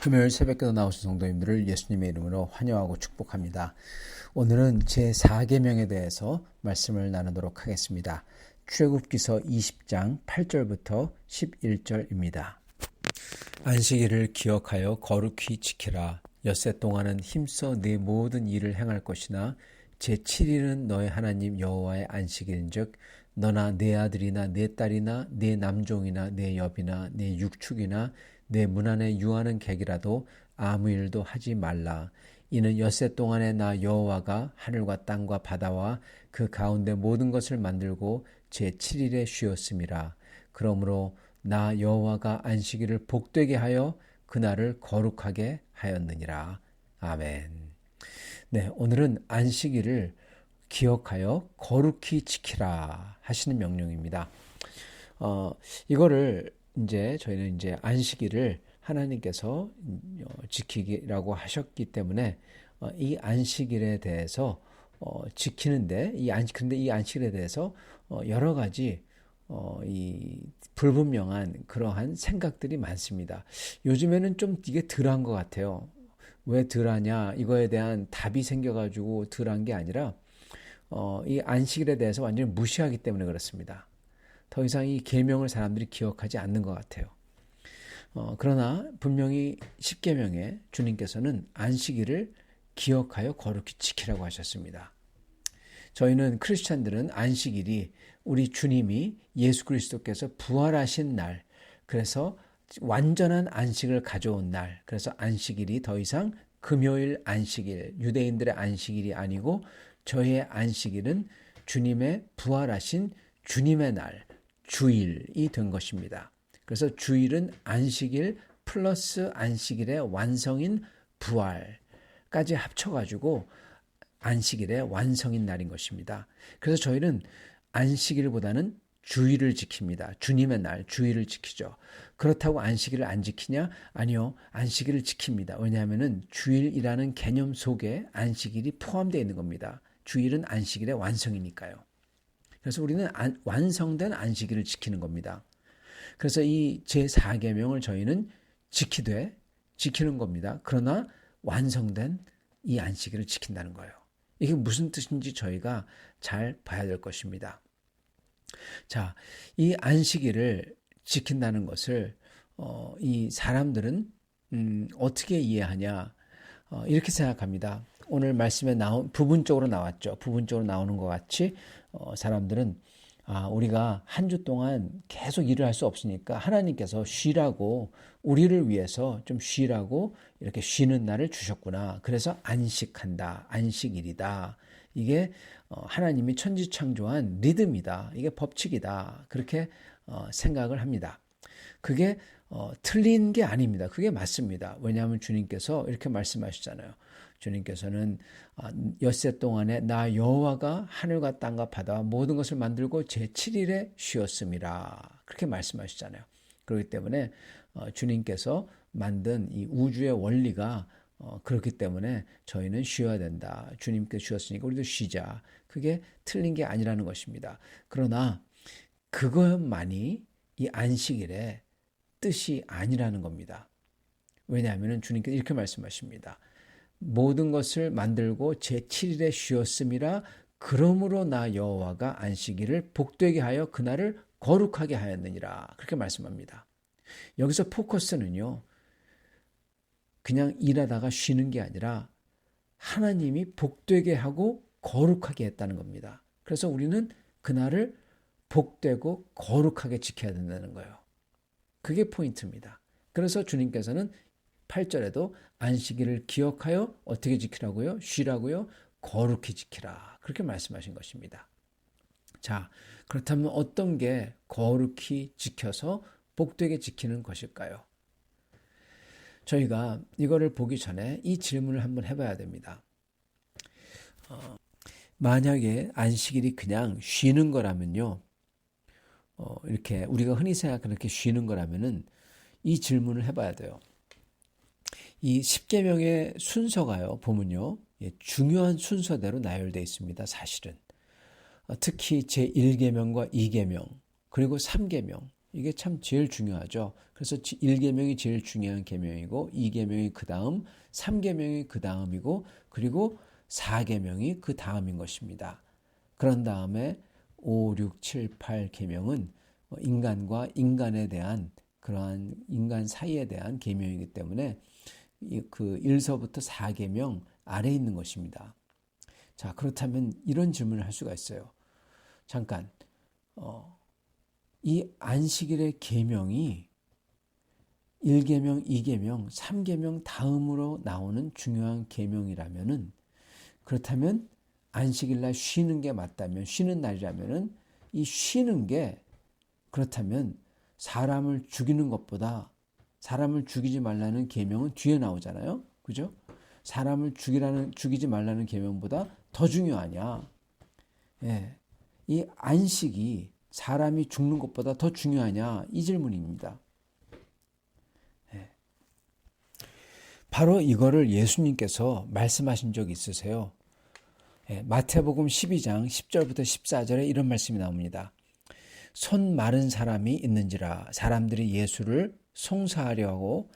금요일 새벽기도 나오신 성도님들을 예수님의 이름으로 환영하고 축복합니다. 오늘은 제4계명에 대해서 말씀을 나누도록 하겠습니다. 출애굽기서 20장 8절부터 11절입니다. 안식일을 기억하여 거룩히 지키라. 엿새 동안은 힘써 네 모든 일을 행할 것이나 제7일은 너의 하나님 여호와의 안식일인즉 너나 네 아들이나 네 딸이나 네 남종이나 네 여비나 네 육축이나 내 문 안에 유하는 객이라도 아무 일도 하지 말라. 이는 엿새 동안에 나 여호와가 하늘과 땅과 바다와 그 가운데 모든 것을 만들고 제7일에 쉬었음이라. 그러므로 나 여호와가 안식일을 복되게 하여 그날을 거룩하게 하였느니라. 아멘. 네, 오늘은 안식일을 기억하여 거룩히 지키라 하시는 명령입니다. 이거를 저희는 안식일을 하나님께서 지키라고 하셨기 때문에 이 안식일에 대해서 지키는데 근데 이 안식일에 대해서 여러 가지 이 불분명한 그러한 생각들이 많습니다. 요즘에는 좀 이게 덜한 것 같아요. 왜 덜하냐? 이거에 대한 답이 생겨가지고 덜한 게 아니라 이 안식일에 대해서 완전히 무시하기 때문에 그렇습니다. 더 이상 이 계명을 사람들이 기억하지 않는 것 같아요. 그러나 분명히 10계명에 주님께서는 안식일을 기억하여 거룩히 지키라고 하셨습니다. 저희는 크리스찬들은 안식일이 우리 주님이 예수 그리스도께서 부활하신 날, 그래서 완전한 안식을 가져온 날, 그래서 안식일이 더 이상 금요일 안식일, 유대인들의 안식일이 아니고 저희의 안식일은 주님의 부활하신 주님의 날, 주일이 된 것입니다. 그래서 주일은 안식일 플러스 안식일의 완성인 부활까지 합쳐가지고 안식일의 완성인 날인 것입니다. 그래서 저희는 안식일보다는 주일을 지킵니다. 주님의 날, 주일을 지키죠. 그렇다고 안식일을 안 지키냐? 아니요. 안식일을 지킵니다. 왜냐하면 주일이라는 개념 속에 안식일이 포함되어 있는 겁니다. 주일은 안식일의 완성이니까요. 그래서 우리는 완성된 안식일을 지키는 겁니다. 그래서 이 제4계명을 저희는 지키는 겁니다. 그러나 완성된 이 안식일을 지킨다는 거예요. 이게 무슨 뜻인지 저희가 잘 봐야 될 것입니다. 자, 이 안식일을 지킨다는 것을 이 사람들은 어떻게 이해하냐? 이렇게 생각합니다. 오늘 말씀에 부분적으로 나왔죠. 부분적으로 나오는 것 같이 사람들은 우리가 한 주 동안 계속 일을 할 수 없으니까 하나님께서 쉬라고 우리를 위해서 좀 쉬라고 이렇게 쉬는 날을 주셨구나. 그래서 안식한다. 안식일이다. 이게 하나님이 천지창조한 리듬이다. 이게 법칙이다. 그렇게 생각을 합니다. 그게 틀린 게 아닙니다. 그게 맞습니다. 왜냐하면 주님께서 이렇게 말씀하시잖아요. 주님께서는 엿새 동안에 나 여호와가 하늘과 땅과 바다와 모든 것을 만들고 제7일에 쉬었음이라. 그렇게 말씀하시잖아요. 그렇기 때문에 주님께서 만든 이 우주의 원리가 그렇기 때문에 저희는 쉬어야 된다. 주님께서 쉬었으니까 우리도 쉬자. 그게 틀린 게 아니라는 것입니다. 그러나 그것만이 이 안식일의 뜻이 아니라는 겁니다. 왜냐하면 주님께서 이렇게 말씀하십니다. 모든 것을 만들고 제7일에 쉬었음이라. 그러므로 나 여호와가 안식일을 복되게 하여 그날을 거룩하게 하였느니라. 그렇게 말씀합니다. 여기서 포커스는요, 그냥 일하다가 쉬는 게 아니라 하나님이 복되게 하고 거룩하게 했다는 겁니다. 그래서 우리는 그날을 복되고 거룩하게 지켜야 된다는 거예요. 그게 포인트입니다. 그래서 주님께서는 8절에도 안식일을 기억하여 어떻게 지키라고요? 쉬라고요? 거룩히 지키라. 그렇게 말씀하신 것입니다. 자, 그렇다면 어떤 게 거룩히 지켜서 복되게 지키는 것일까요? 저희가 이거를 보기 전에 이 질문을 한번 해봐야 됩니다. 만약에 안식일이 그냥 쉬는 거라면요, 이렇게 우리가 흔히 생각하는 이렇게 쉬는 거라면은 이 질문을 해봐야 돼요. 이 10계명의 순서가요, 보면요, 중요한 순서대로 나열되어 있습니다. 사실은 특히 제1계명과 2계명 그리고 3계명 이게 참 제일 중요하죠. 그래서 1계명이 제일 중요한 계명이고 2계명이 그 다음, 3계명이 그 다음이고 그리고 4계명이 그 다음인 것입니다. 그런 다음에 5, 6, 7, 8계명은 인간과 인간에 대한 그러한 인간 사이에 대한 계명이기 때문에 그 1서부터 4계명 아래에 있는 것입니다. 자, 그렇다면 이런 질문을 할 수가 있어요. 잠깐, 이 안식일의 계명이 1계명, 2계명, 3계명 다음으로 나오는 중요한 계명이라면은 그렇다면 안식일 날 쉬는 게 맞다면 쉬는 날이라면은 이 쉬는 게 그렇다면 사람을 죽이는 것보다 사람을 죽이지 말라는 계명은 뒤에 나오잖아요. 그죠? 사람을 죽이지 말라는 계명보다 더 중요하냐? 예. 이 안식이 사람이 죽는 것보다 더 중요하냐? 이 질문입니다. 예. 바로 이거를 예수님께서 말씀하신 적 있으세요. 예. 마태복음 12장 10절부터 14절에 이런 말씀이 나옵니다. 손 마른 사람이 있는지라 사람들이 예수를 송사하려 하고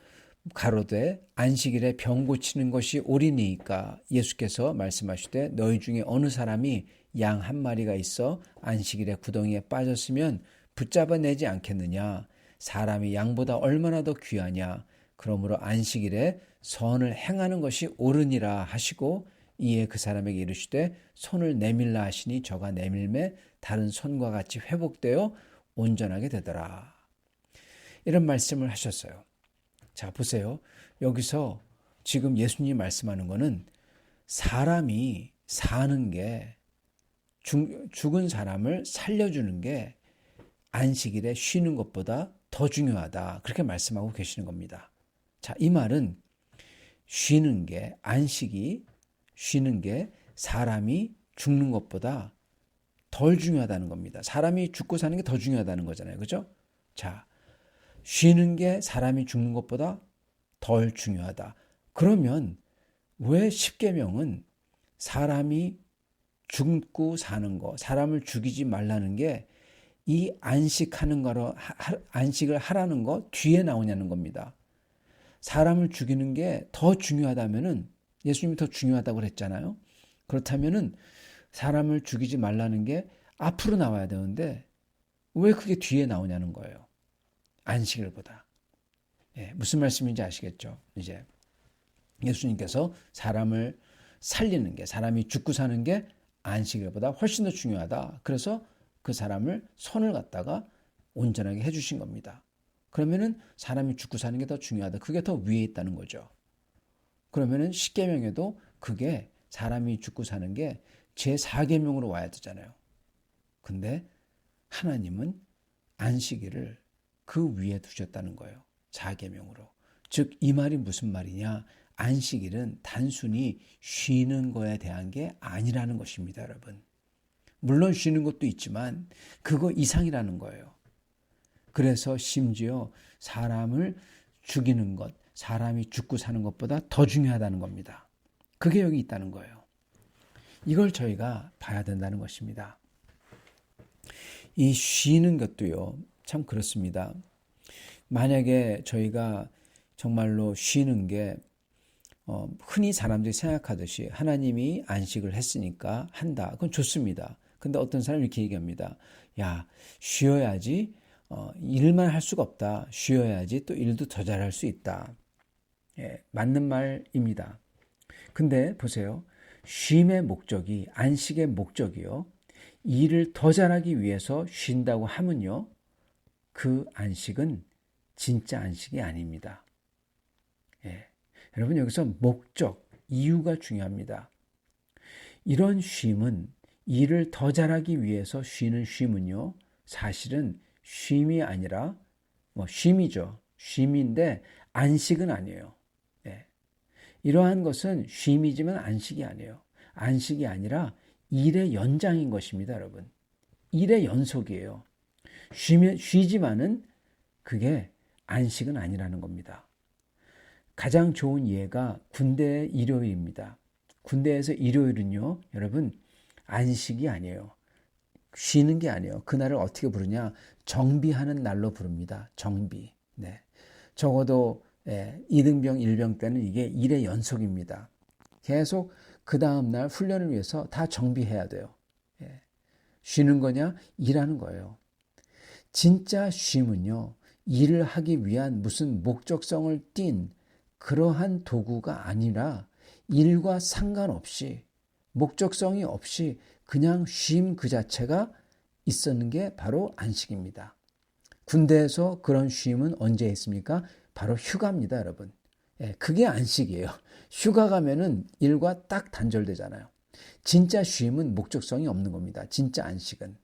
가로되 안식일에 병 고치는 것이 옳으니까 예수께서 말씀하시되 너희 중에 어느 사람이 양 한 마리가 있어 안식일에 구덩이에 빠졌으면 붙잡아내지 않겠느냐. 사람이 양보다 얼마나 더 귀하냐. 그러므로 안식일에 선을 행하는 것이 옳으니라 하시고 이에 그 사람에게 이르시되 손을 내밀라 하시니 저가 내밀매 다른 손과 같이 회복되어 온전하게 되더라. 이런 말씀을 하셨어요. 자, 보세요. 여기서 지금 예수님이 말씀하는 거는 사람이 사는 게 죽은 사람을 살려주는 게 안식일에 쉬는 것보다 더 중요하다. 그렇게 말씀하고 계시는 겁니다. 자, 이 말은 쉬는 게 쉬는 게 사람이 죽는 것보다 덜 중요하다는 겁니다. 사람이 죽고 사는 게 더 중요하다는 거잖아요. 그죠? 자, 쉬는 게 사람이 죽는 것보다 덜 중요하다. 그러면 왜 십계명은 사람이 죽고 사는 거, 사람을 죽이지 말라는 게 이 안식을 하라는 거 뒤에 나오냐는 겁니다. 사람을 죽이는 게 더 중요하다면은 예수님이 더 중요하다고 그랬잖아요. 그렇다면은 사람을 죽이지 말라는 게 앞으로 나와야 되는데 왜 그게 뒤에 나오냐는 거예요. 안식일보다. 예, 무슨 말씀인지 아시겠죠? 이제 예수님께서 사람을 살리는 게 사람이 죽고 사는 게 안식일보다 훨씬 더 중요하다. 그래서 그 사람을 손을 갖다가 온전하게 해주신 겁니다. 그러면은 사람이 죽고 사는 게 더 중요하다. 그게 더 위에 있다는 거죠. 그러면은 십계명에도 그게 사람이 죽고 사는 게 제4계명으로 와야 되잖아요. 근데 하나님은 안식일을 그 위에 두셨다는 거예요. 4계명으로. 즉 이 말이 무슨 말이냐? 안식일은 단순히 쉬는 거에 대한 게 아니라는 것입니다, 여러분. 물론 쉬는 것도 있지만 그거 이상이라는 거예요. 그래서 심지어 사람을 죽이는 것, 사람이 죽고 사는 것보다 더 중요하다는 겁니다. 그게 여기 있다는 거예요. 이걸 저희가 봐야 된다는 것입니다. 이 쉬는 것도요, 참 그렇습니다. 만약에 저희가 정말로 쉬는 게 흔히 사람들이 생각하듯이 하나님이 안식을 했으니까 한다. 그건 좋습니다. 근데 어떤 사람이 이렇게 얘기합니다. 야, 쉬어야지 일만 할 수가 없다. 쉬어야지 또 일도 더 잘할 수 있다. 예, 맞는 말입니다. 근데 보세요. 쉼의 목적이 안식의 목적이요. 일을 더 잘하기 위해서 쉰다고 하면요. 그 안식은 진짜 안식이 아닙니다. 예. 여러분 여기서 목적, 이유가 중요합니다. 이런 쉼은 일을 더 잘하기 위해서 쉬는 쉼은요. 사실은 쉼이 아니라 쉼이죠. 쉼인데 안식은 아니에요. 예. 이러한 것은 쉼이지만 안식이 아니에요. 안식이 아니라 일의 연장인 것입니다, 여러분. 일의 연속이에요. 쉬지만은 그게 안식은 아니라는 겁니다. 가장 좋은 예가 군대의 일요일입니다. 군대에서 일요일은요, 여러분, 안식이 아니에요. 쉬는 게 아니에요. 그날을 어떻게 부르냐? 정비하는 날로 부릅니다. 정비. 네. 적어도 이등병, 일병 때는 이게 일의 연속입니다. 계속 그 다음날 훈련을 위해서 다 정비해야 돼요. 쉬는 거냐? 일하는 거예요. 진짜 쉼은요, 일을 하기 위한 무슨 목적성을 띤 그러한 도구가 아니라 일과 상관없이 목적성이 없이 그냥 쉼 그 자체가 있었는 게 바로 안식입니다. 군대에서 그런 쉼은 언제 있습니까? 바로 휴가입니다, 여러분. 그게 안식이에요. 휴가 가면은 일과 딱 단절되잖아요. 진짜 쉼은 목적성이 없는 겁니다. 진짜 안식은.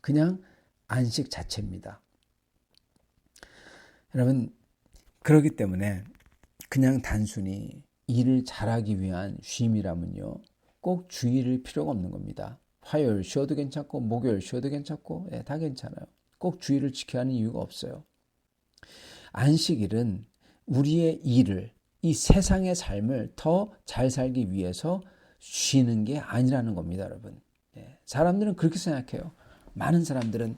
그냥 안식 자체입니다. 여러분, 그렇기 때문에 그냥 단순히 일을 잘하기 위한 쉼이라면요, 꼭 주의를 필요가 없는 겁니다. 화요일 쉬어도 괜찮고 목요일 쉬어도 괜찮고 다 괜찮아요. 꼭 주의를 지켜야 하는 이유가 없어요. 안식일은 우리의 일을, 이 세상의 삶을 더 잘 살기 위해서 쉬는 게 아니라는 겁니다, 여러분. 사람들은 그렇게 생각해요. 많은 사람들은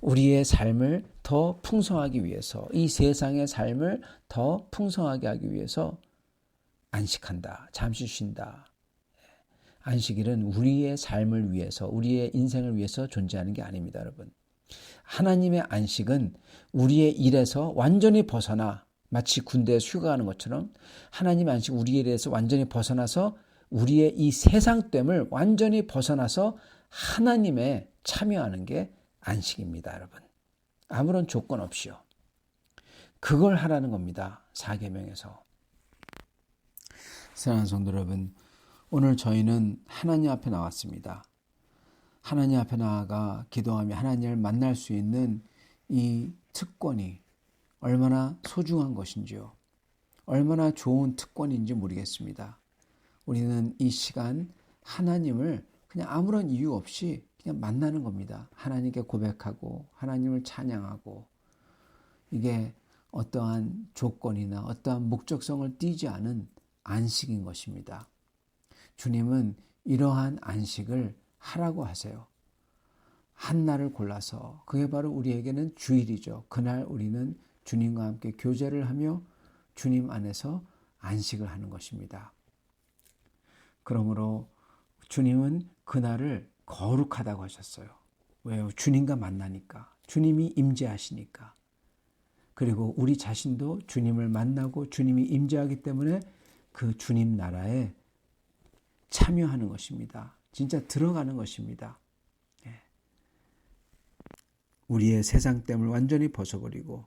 우리의 삶을 더 풍성하기 위해서, 이 세상의 삶을 더 풍성하게 하기 위해서 안식한다, 잠시 쉰다. 안식일은 우리의 삶을 위해서, 우리의 인생을 위해서 존재하는 게 아닙니다, 여러분. 하나님의 안식은 우리의 일에서 완전히 벗어나, 마치 군대에서 휴가하는 것처럼 하나님의 안식 우리의 일에서 완전히 벗어나서 우리의 이 세상됨을 완전히 벗어나서 하나님에 참여하는 게 안식입니다, 여러분. 아무런 조건 없이요. 그걸 하라는 겁니다, 사계명에서. 사랑하는 성도 여러분, 오늘 저희는 하나님 앞에 나왔습니다. 하나님 앞에 나아가 기도하며 하나님을 만날 수 있는 이 특권이 얼마나 소중한 것인지요. 얼마나 좋은 특권인지 모르겠습니다. 우리는 이 시간 하나님을 그냥 아무런 이유 없이 그냥 만나는 겁니다. 하나님께 고백하고 하나님을 찬양하고, 이게 어떠한 조건이나 어떠한 목적성을 띠지 않은 안식인 것입니다. 주님은 이러한 안식을 하라고 하세요. 한 날을 골라서, 그게 바로 우리에게는 주일이죠. 그날 우리는 주님과 함께 교제를 하며 주님 안에서 안식을 하는 것입니다. 그러므로 주님은 그날을 거룩하다고 하셨어요. 왜요? 주님과 만나니까. 주님이 임재하시니까. 그리고 우리 자신도 주님을 만나고 주님이 임재하기 때문에 그 주님 나라에 참여하는 것입니다. 진짜 들어가는 것입니다. 우리의 세상됨을 완전히 벗어버리고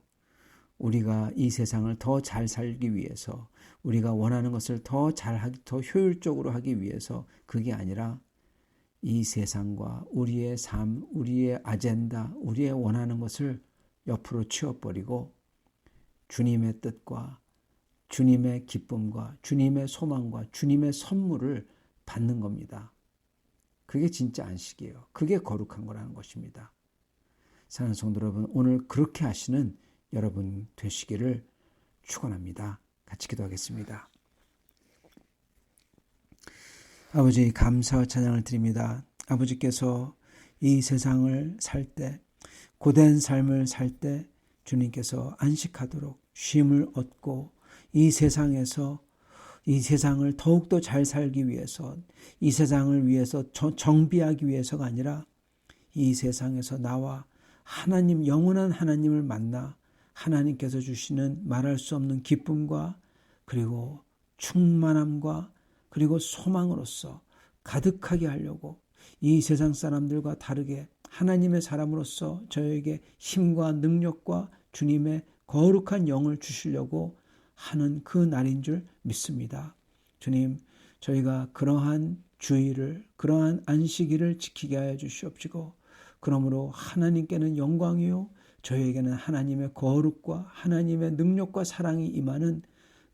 우리가 이 세상을 더 잘 살기 위해서, 우리가 원하는 것을 더 잘하기, 더 효율적으로 하기 위해서, 그게 아니라 이 세상과 우리의 삶, 우리의 아젠다, 우리의 원하는 것을 옆으로 치워버리고 주님의 뜻과 주님의 기쁨과 주님의 소망과 주님의 선물을 받는 겁니다. 그게 진짜 안식이에요. 그게 거룩한 거라는 것입니다. 사랑하는 성도 여러분, 오늘 그렇게 하시는 여러분 되시기를 축원합니다. 같이 기도하겠습니다. 아버지, 감사와 찬양을 드립니다. 아버지께서 이 세상을 살 때, 고된 삶을 살 때 주님께서 안식하도록 쉼을 얻고, 이 세상에서 이 세상을 더욱더 잘 살기 위해서, 이 세상을 위해서 정비하기 위해서가 아니라 이 세상에서 나와 하나님, 영원한 하나님을 만나 하나님께서 주시는 말할 수 없는 기쁨과 그리고 충만함과 그리고 소망으로서 가득하게 하려고, 이 세상 사람들과 다르게 하나님의 사람으로서 저에게 힘과 능력과 주님의 거룩한 영을 주시려고 하는 그 날인 줄 믿습니다. 주님, 저희가 그러한 주의를, 그러한 안식일을 지키게 하여 주시옵시고, 그러므로 하나님께는 영광이요 저에게는 하나님의 거룩과 하나님의 능력과 사랑이 임하는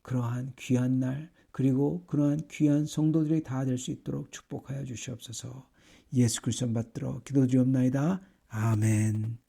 그러한 귀한 날, 그리고 그러한 귀한 성도들이 다 될 수 있도록 축복하여 주시옵소서. 예수 그리스도 받들어 기도드리옵나이다. 아멘.